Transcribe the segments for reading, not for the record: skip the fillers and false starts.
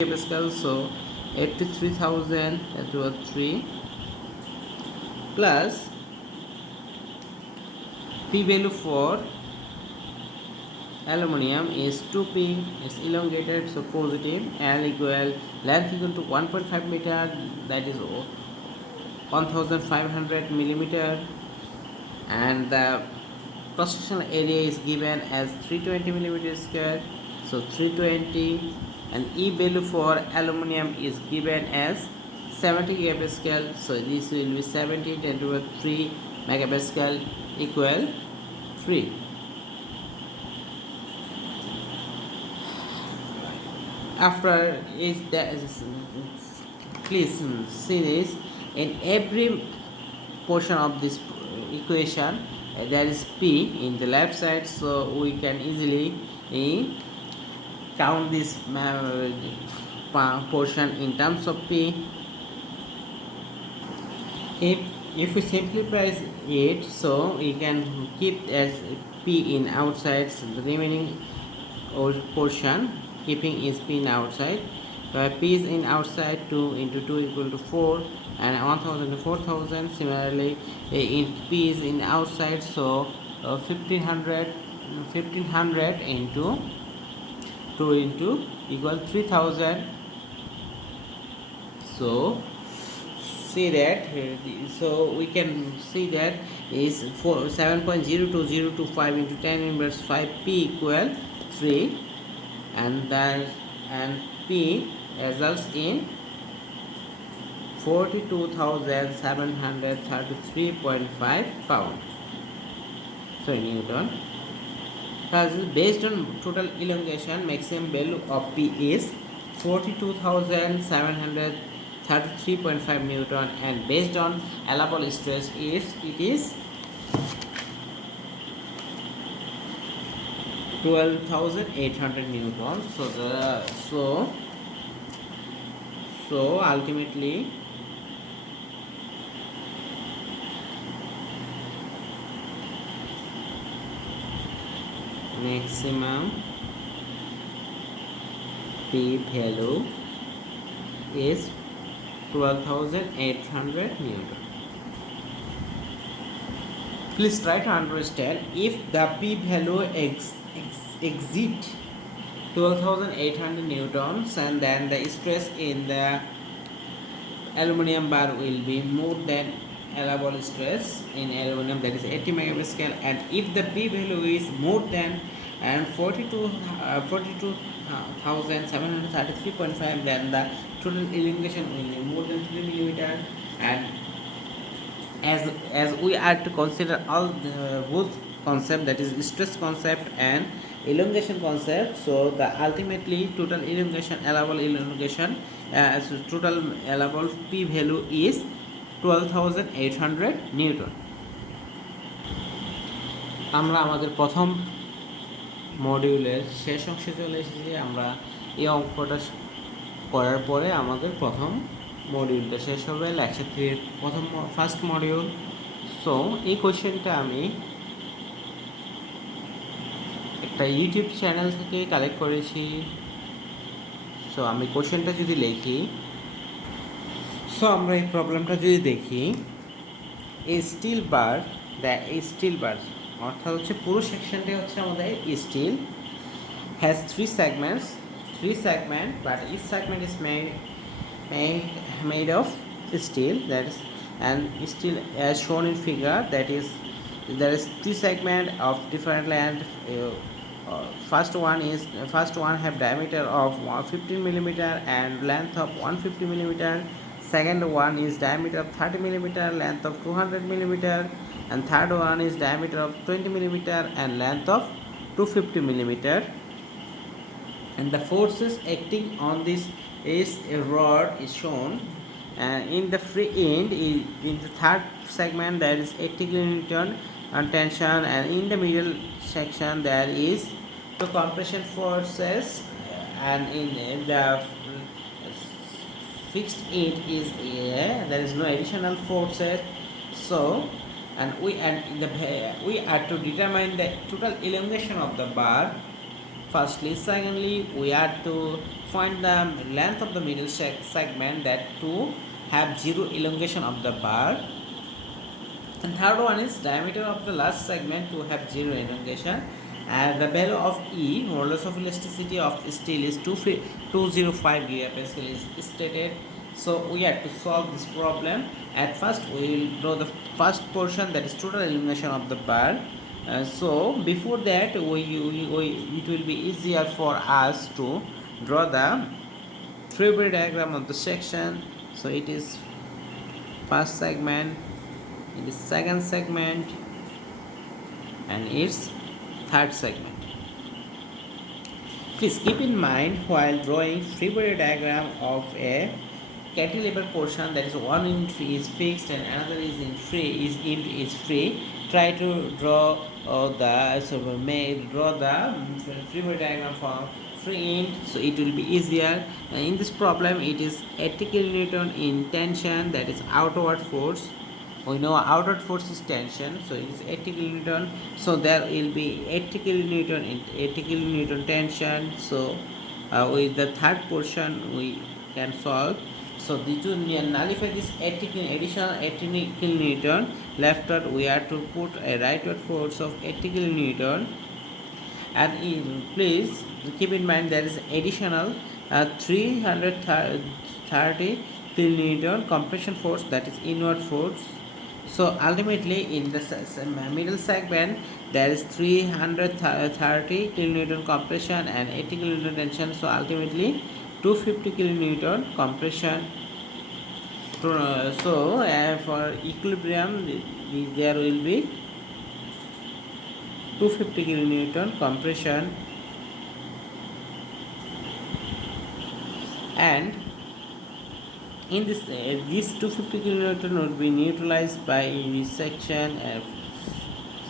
Pascal, so 83,000 to 3 plus P value for aluminum is 2P, is elongated, so positive, L equal length equal to 1.5 meter, that is 1500 millimeter, and the cross sectional area is given as 320 millimeter square, so 320, and E value for aluminum is given as 70 gigapascal, so this will be 70 10 to the 3 megapascal equal 3. After is that, please see this, in every portion of this equation there is P in the left side, so we can easily count this portion in terms of P. If we simplify it, so we can keep as P in outside, so the remaining portion keeping is P in outside. P is in outside, 2 into 2 equal to 4, and 1000 to 4000. Similarly, in P is in outside, so 1500 into 2 into equal 3000. So see that, so we can see that is 7.02025 into 10 inverse 5, P equal 3, and P results in 42,733.5 pound, so Newton. Thus, based on total elongation, maximum value of P is 42,733.5 Newton, and based on allowable stress it is 12,800 Newton. So ultimately maximum P value is 12,800 Newton. Please try to understand, if the P value exceed 12,800 newtons, and then the stress in the aluminum bar will be more than allowable stress in aluminum, that is 80 megapascal, and if the P value is more than 42,733.5, then the total elongation will be more than 3 millimeter. And as we are to consider all the both concept, that is stress concept and elongation concept, so the ultimately total elongation, allowable elongation, total allowable P value is 12,800 Newton. আমরা আমাদের প্রথম মডিউলের শেষ অংশে চলে এসেছি। আমরা এই অঙ্কটা করার পরে আমাদের প্রথম মডিউলটা শেষ হবে, লেকচার 3 এর ফার্স্ট মডিউল। সো এই কোয়েশ্চেনটা আমি একটা ইউটিউব চ্যানেল থেকে কালেক্ট করেছি। সো আমি কোয়েশ্চেনটা যদি লিখি, সো আমরা এই প্রবলেমটা যদি দেখি, এই স্টিল বার অর্থাৎ হচ্ছে পুরো সেকশনটাই হচ্ছে আমাদের steel, has three segment, but each segment is made of steel, that is, and steel as shown in figure, that is there is three segment of different length. First one have diameter of 15 millimeter and length of 150 millimeter. Second one is diameter of 30 millimeter, length of 200 millimeter, and third one is diameter of 20 millimeter and length of 250 millimeter. And the forces acting on this is a rod is shown, and in the free end in the third segment there is 80 kilonewton on tension, and in the middle section there is the compression forces, and in the fixed end is there is no additional forces. So, and we are to determine the total elongation of the bar firstly. Secondly, we have to find the length of the middle segment, that to have zero elongation of the bar. And third one is diameter of the last segment to have zero elongation. And the value of E, modulus of elasticity of steel, is 205 gigapascal is stated. So we have to solve this problem. At first we will draw the first portion, that is total illumination of the bar. So before that it will be easier for us to draw the three-way diagram of the section. So it is first segment, it is second segment, and its third segment. Please keep in mind while drawing free-body diagram of a cantilever portion, that is one end is fixed and another is in free is free. Try to draw draw the free-body diagram for free end, so it will be easier. In this problem, it is 80 kilonewton in tension, that is outward force. We know outward force is tension, so it is 80 kilonewton. So there will be 80 kilonewton in 80 kilonewton tension. So with the third portion we can solve. So to nullify this 80 additional 80 kilonewton, leftward we are to put a rightward force of 80 kilonewton. And please keep in mind there is additional 330 kilonewton compression force, that is inward force. So ultimately in the middle segment there is 330 kilonewton compression and 80 kilonewton tension. So ultimately 250 kilonewton compression. So for equilibrium there will be 250 kilonewton compression, and in this 250 kilonewton would be neutralized by this section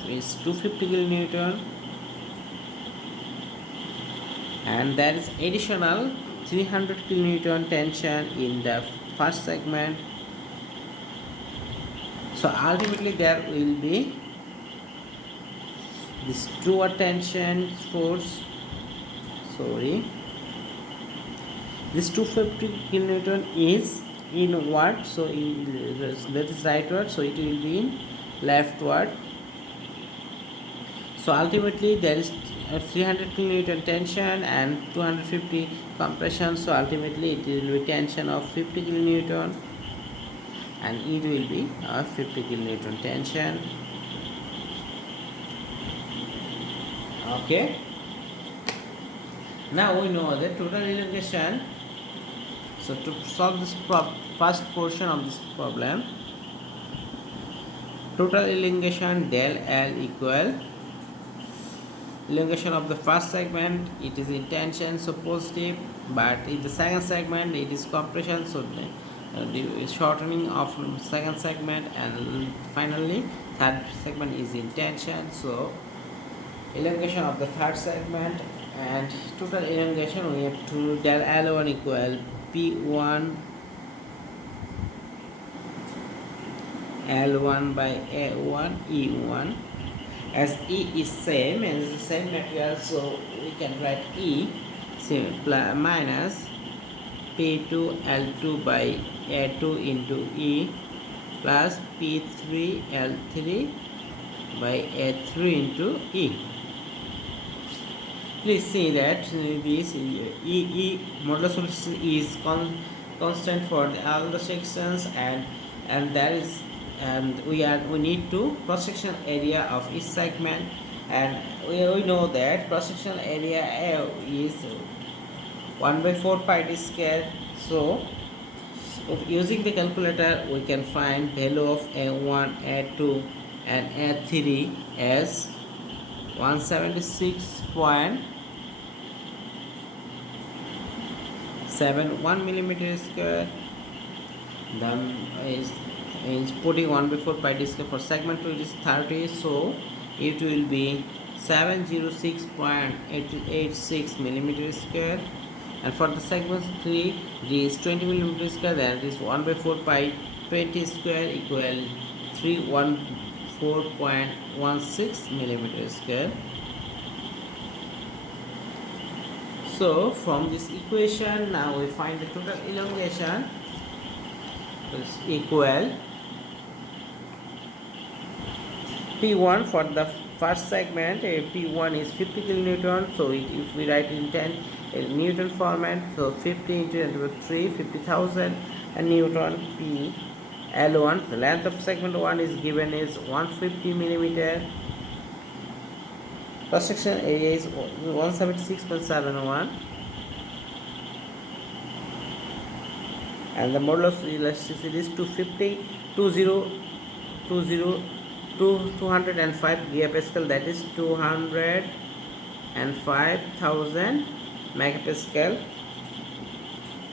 is 250 kilonewton, and there is additional 300 kilonewton tension in the first segment. So ultimately there will be this true tension force, this 250 kilonewton is inward, so that is rightward, so it will be in leftward. So ultimately there is 300 kilonewton tension and 250 compression, so ultimately it will be tension of 50 kilonewton and it will be 50 kilonewton tension. Okay, now we know the total elongation. So to solve this first portion of this problem, total elongation del L equal elongation of the first segment, it is in tension, so positive, but in the second segment it is compression, so the shortening of second segment, and finally third segment is in tension, so elongation of the third segment. And total elongation, we have to del L1 equal P1 L1 by A1 E1, as E is same and is the same material, so we can write E minus P2 L2 by A2 into E plus P3 L3 by A3 into E. Please see that this E modulus of is constant for all the sections, and that is we need to cross sectional area of each segment, and we know that cross sectional area is 1 by 4 pi d square. So using the calculator we can find value of A1, A2 and A3 as 176.71 millimeter square. Then is putting 1 by 4 pi d square for segment 2 it is 30, so it will be 706.86 millimeter square, and for the segment 3 it is 20 millimeter square, then it is 1 by 4 pi 20 square equal 314.16 millimeter square. So from this equation now we find the total elongation is equal P1 for the first segment. P1 is 50 kilonewton, so if we write in 10 Newton format, so 50 into 10 to the 3, 50,000 and Newton. P L1, the length of segment 1 is given is 150 millimeter, cross section area is 176.71, and the modulus of elasticity is 250, 205 gigapascal, that is 205,000 megapascal.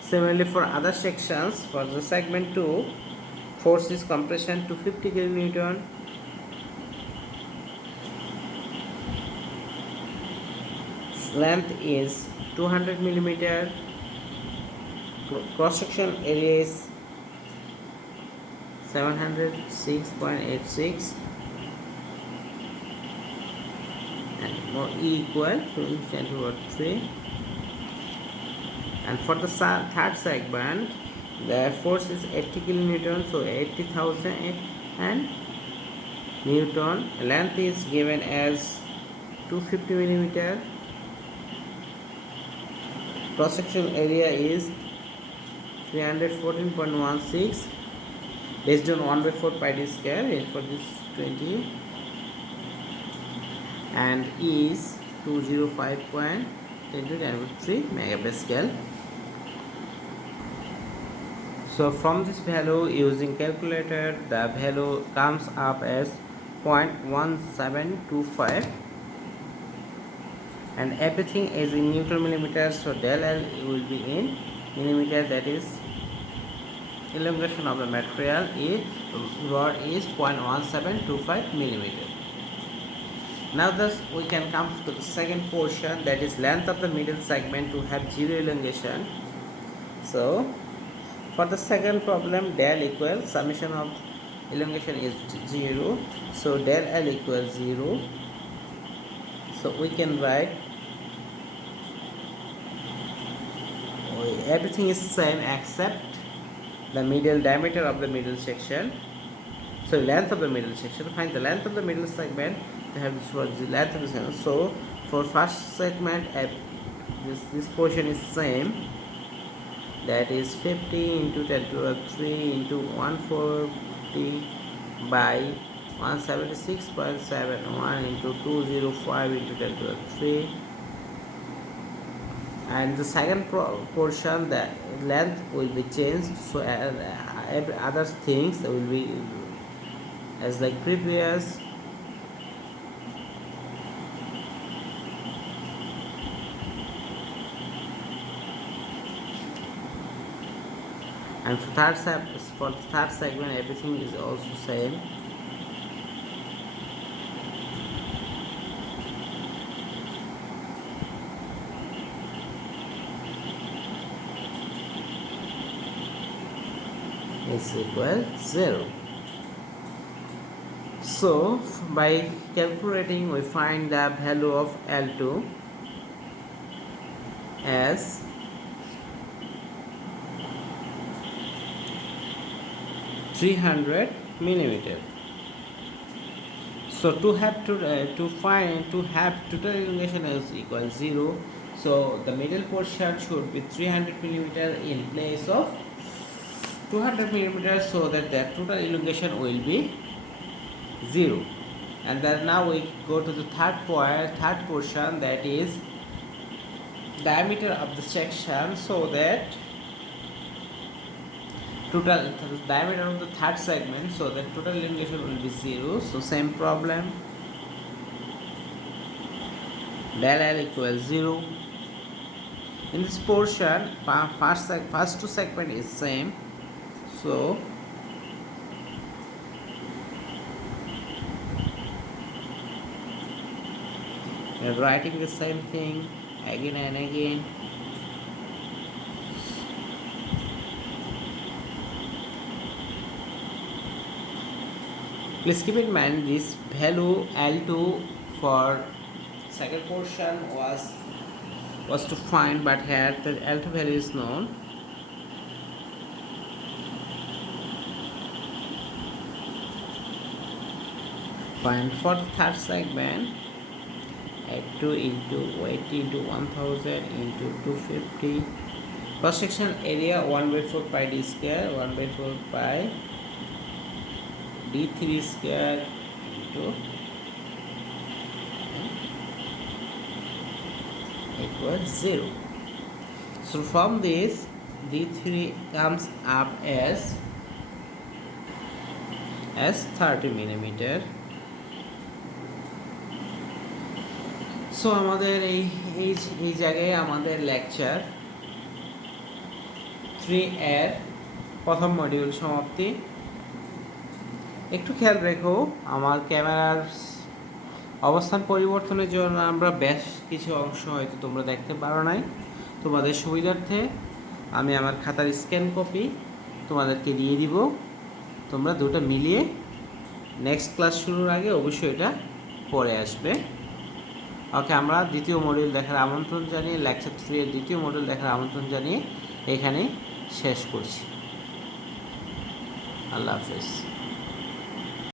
Similarly, for other sections, for the segment 2, force is compression to 50 kilonewton, length is 200 millimeter, cross section area is 706.86, and more E equal to 10 to 3. And for the third segment, the force is 80 kilonewton, so 80,000 and Newton. Length is given as 250 millimeter. Cross section area is 314.16, based on 1/4 pi d square. For this 20, and is 205.10 to 10 megapascal. So from this value, using calculator, the value comes up as 0.1725, and everything is in Newton millimeter, so del L will be in millimeter, that is elongation of the material is rod is 0.1725 millimeter. Now thus we can come to the second portion, that is length of the middle segment to have zero elongation. So for the second problem, del equals summation of elongation is 0, so del L equals 0. So we can write everything is same except the middle diameter of the middle section. So length of the middle section, find the length of the middle segment, we have this for the length of the segment. So for first segment, this portion is same, that is 50 into 10 to the 3 into 140 by 176.71 into 205 into 10 to the 3. And the second portion, the length will be changed, so other things will be as like previous. And for the third segment, everything is also same. Is equal 0. So by calculating, we find the value of L2 as 300 millimeter. So to have total elongation is equal 0. So the middle portion should be 300 millimeter in place of 200 millimeters, so that the total elongation will be 0. And then now we go to the third portion, that is diameter of the section, so that total diameter of the third segment, so that total elongation will be 0. So same problem, del L equals 0. In this portion, first two segment is same, so we are writing the same thing again and again. Please keep in mind this value L2 for second portion was was to find, but here the alpha value is known. Find for the third segment, 2 into 80 into 1000 into 250. Cross section area 1 by 4 pi d square, 1 by 4 pi d3 square into equals 0. So from this, d3 comes up as 30 millimeter. So আমাদের এই জায়গায় আমাদের lecture 3 এর প্রথম module সমাপ্তি। একটু খেয়াল রেখো, আমার ক্যামেরার অবস্থান পরিবর্তনের জন্য আমরা বেশ কিছু অংশ হয়তো তোমরা দেখতে পারো নাই। তোমাদের সুবিধার্থে আমি আমার খাতার স্ক্যান কপি তোমাদেরকে দিয়ে দিব, তোমরা দুটো মিলিয়ে নেক্সট ক্লাস শুরুর আগে অবশ্যই এটা পড়ে আসবে। ওকে, আমরা দ্বিতীয় মডিউল দেখার আমন্ত্রণ জানিয়ে, লেকচার 3 এর দ্বিতীয় মডিউল দেখার আমন্ত্রণ জানিয়ে এখানে শেষ করছি। আল্লাহ হাফেজ।